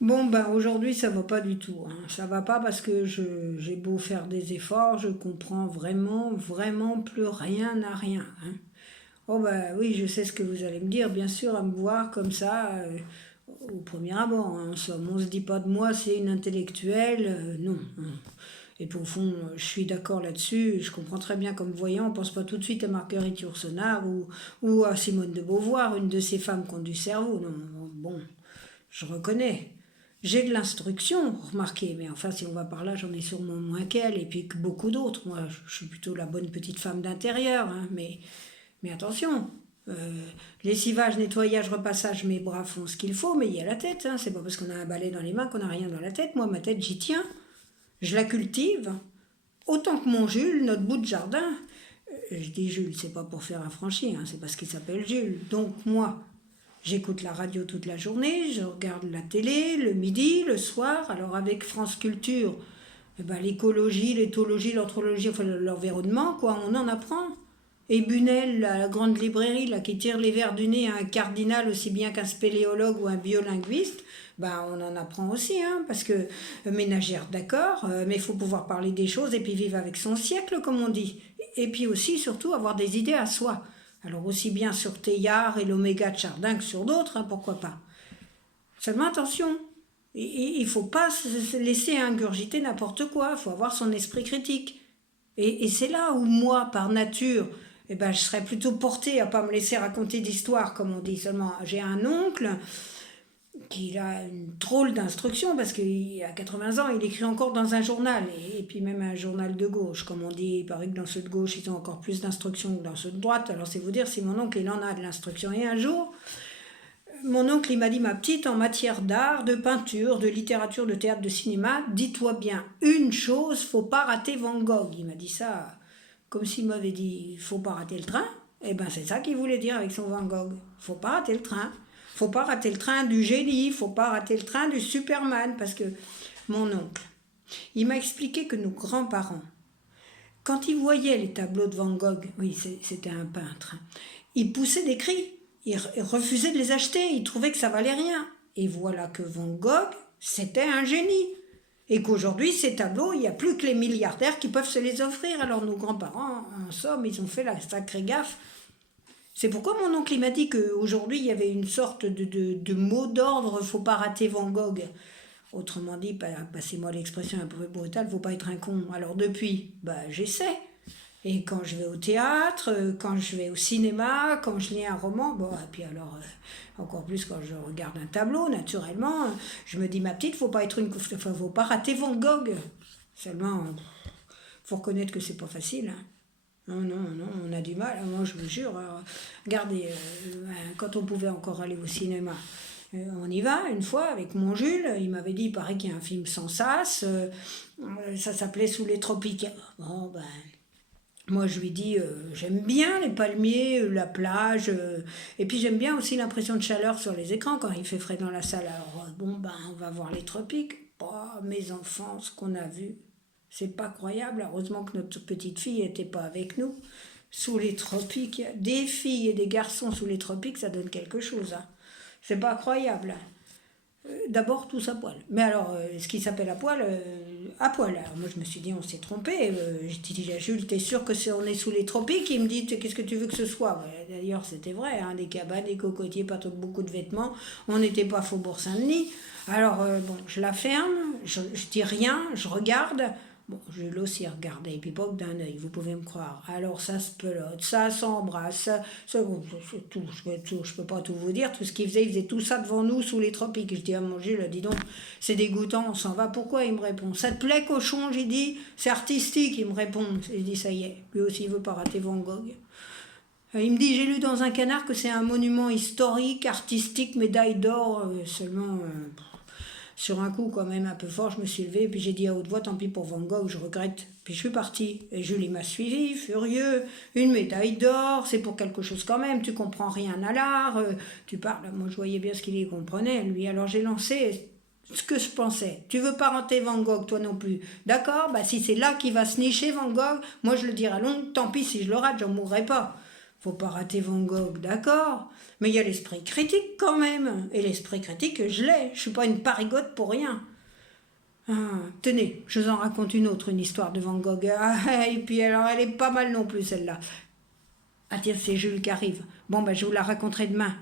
Bon, ben aujourd'hui, ça va pas du tout, hein. Ça va pas parce que j'ai beau faire des efforts, je comprends vraiment, vraiment plus rien à rien, hein. Oh ben oui, je sais ce que vous allez me dire, bien sûr, à me voir comme ça, au premier abord, hein. En somme, on se dit pas de moi, c'est une intellectuelle, non, hein. Et puis au fond, je suis d'accord là-dessus, je comprends très bien comme voyant, on pense pas tout de suite à Marguerite Yourcenar ou à Simone de Beauvoir, une de ces femmes qui ont du cerveau, non, bon. Je reconnais. J'ai de l'instruction, remarquez, mais enfin, si on va par là, j'en ai sûrement moins qu'elle, et puis que beaucoup d'autres. Moi, je suis plutôt la bonne petite femme d'intérieur, hein, mais attention, lessivage, nettoyage, repassage, mes bras font ce qu'il faut, mais il y a la tête, hein. C'est pas parce qu'on a un balai dans les mains qu'on n'a rien dans la tête. Moi, ma tête, j'y tiens, je la cultive, autant que mon Jules, notre bout de jardin. Je dis Jules, c'est pas pour faire affranchi, hein, c'est parce qu'il s'appelle Jules. Donc moi, j'écoute la radio toute la journée, je regarde la télé le midi, le soir. Alors avec France Culture, eh ben, l'écologie, l'éthologie, l'anthropologie, enfin l'environnement, quoi, on en apprend. Et Bunel, la grande librairie là, qui tire les vers du nez à un cardinal aussi bien qu'un spéléologue ou un biolinguiste, ben, on en apprend aussi, hein, parce que ménagère, d'accord, mais il faut pouvoir parler des choses et puis vivre avec son siècle, comme on dit. Et puis aussi, surtout, avoir des idées à soi. Alors aussi bien sur Teilhard et l'oméga de Chardin que sur d'autres, hein, pourquoi pas. Seulement attention, il ne faut pas se laisser ingurgiter n'importe quoi, il faut avoir son esprit critique. Et c'est là où moi, par nature, eh ben, je serais plutôt portée à ne pas me laisser raconter d'histoire, comme on dit. Seulement, j'ai un oncle qui a une drôle d'instruction, parce qu'à 80 ans, il écrit encore dans un journal, et puis même un journal de gauche. Comme on dit, il paraît que dans ceux de gauche, ils ont encore plus d'instruction que dans ceux de droite. Alors c'est vous dire si mon oncle, il en a de l'instruction. Et un jour, mon oncle, il m'a dit, ma petite, en matière d'art, de peinture, de littérature, de théâtre, de cinéma, dis-toi bien une chose, faut pas rater Van Gogh. Il m'a dit ça comme s'il m'avait dit, faut pas rater le train. Eh ben c'est ça qu'il voulait dire avec son Van Gogh. Faut pas rater le train. Faut pas rater le train du génie. Faut pas rater le train du Superman. Parce que mon oncle, il m'a expliqué que nos grands-parents, quand ils voyaient les tableaux de Van Gogh, oui, c'était un peintre, hein, ils poussaient des cris. Ils refusaient de les acheter. Ils trouvaient que ça valait rien. Et voilà que Van Gogh, c'était un génie. Et qu'aujourd'hui, ces tableaux, il n'y a plus que les milliardaires qui peuvent se les offrir. Alors nos grands-parents, en somme, ils ont fait la sacrée gaffe. C'est pourquoi mon oncle il m'a dit qu'aujourd'hui, il y avait une sorte de mot d'ordre, faut pas rater Van Gogh. Autrement dit, passez-moi l'expression un peu brutale, faut pas être un con. Alors depuis, bah j'essaie. Et quand je vais au théâtre, quand je vais au cinéma, quand je lis un roman, bon, et puis alors, encore plus quand je regarde un tableau, naturellement, je me dis, ma petite, enfin, faut pas rater Van Gogh. Seulement, faut reconnaître que c'est pas facile, hein. Non, non, non, on a du mal. Moi, je vous jure, regardez, quand on pouvait encore aller au cinéma, on y va une fois avec mon Jules. Il m'avait dit, il paraît qu'il y a un film sans sas. Ça s'appelait Sous les tropiques. Bon, ben, moi, je lui dis, j'aime bien les palmiers, la plage, et puis j'aime bien aussi l'impression de chaleur sur les écrans quand il fait frais dans la salle. Alors, bon, ben, on va voir les tropiques. Oh, mes enfants, ce qu'on a vu, c'est pas croyable. Heureusement que notre petite fille n'était pas avec nous. Sous les tropiques, des filles et des garçons sous les tropiques, ça donne quelque chose, hein. C'est pas croyable. D'abord tous à poil. Mais alors, ce qui s'appelle à poil. Alors moi je me suis dit, on s'est trompé. J'ai dit à Jules, t'es sûr que on est sous les tropiques? Il me dit, qu'est-ce que tu veux que ce soit? Ouais, d'ailleurs, c'était vrai, hein, des cabanes, des cocotiers, pas trop, beaucoup de vêtements. On n'était pas Faubourg Saint-Denis. Alors, bon, je la ferme, je dis rien, je regarde. Bon, Jules aussi regardait, et puis pas que d'un œil, vous pouvez me croire. Alors ça se pelote, ça s'embrasse, c'est tout, je peux pas tout vous dire, tout ce il faisait tout ça devant nous sous les tropiques. Je dis à mon Jules, dis donc, c'est dégoûtant, on s'en va, pourquoi? Il me répond, ça te plaît cochon? J'ai dit, c'est artistique, il me répond. J'ai dit, ça y est, lui aussi il veut pas rater Van Gogh. Il me dit, j'ai lu dans un canard que c'est un monument historique, artistique, médaille d'or, seulement... Sur un coup, quand même, un peu fort, je me suis levée, et puis j'ai dit à haute voix, tant pis pour Van Gogh, je regrette. Puis je suis partie. Et Julie m'a suivi, furieux. Une médaille d'or, c'est pour quelque chose quand même, tu comprends rien à l'art, tu parles. Moi, je voyais bien ce qu'il y comprenait, lui. Alors j'ai lancé ce que je pensais. Tu veux pas renter Van Gogh, toi non plus. D'accord? Bah si c'est là qu'il va se nicher, Van Gogh, moi je le dirai long, tant pis si je le rate, j'en mourrai pas. Faut pas rater Van Gogh, d'accord, mais il y a l'esprit critique quand même. Et l'esprit critique, je l'ai. Je suis pas une parigote pour rien. Ah, tenez, je vous en raconte une histoire de Van Gogh. Ah, et puis alors, elle est pas mal non plus celle-là. Ah tiens, c'est Jules qui arrive. Bon, ben je vous la raconterai demain.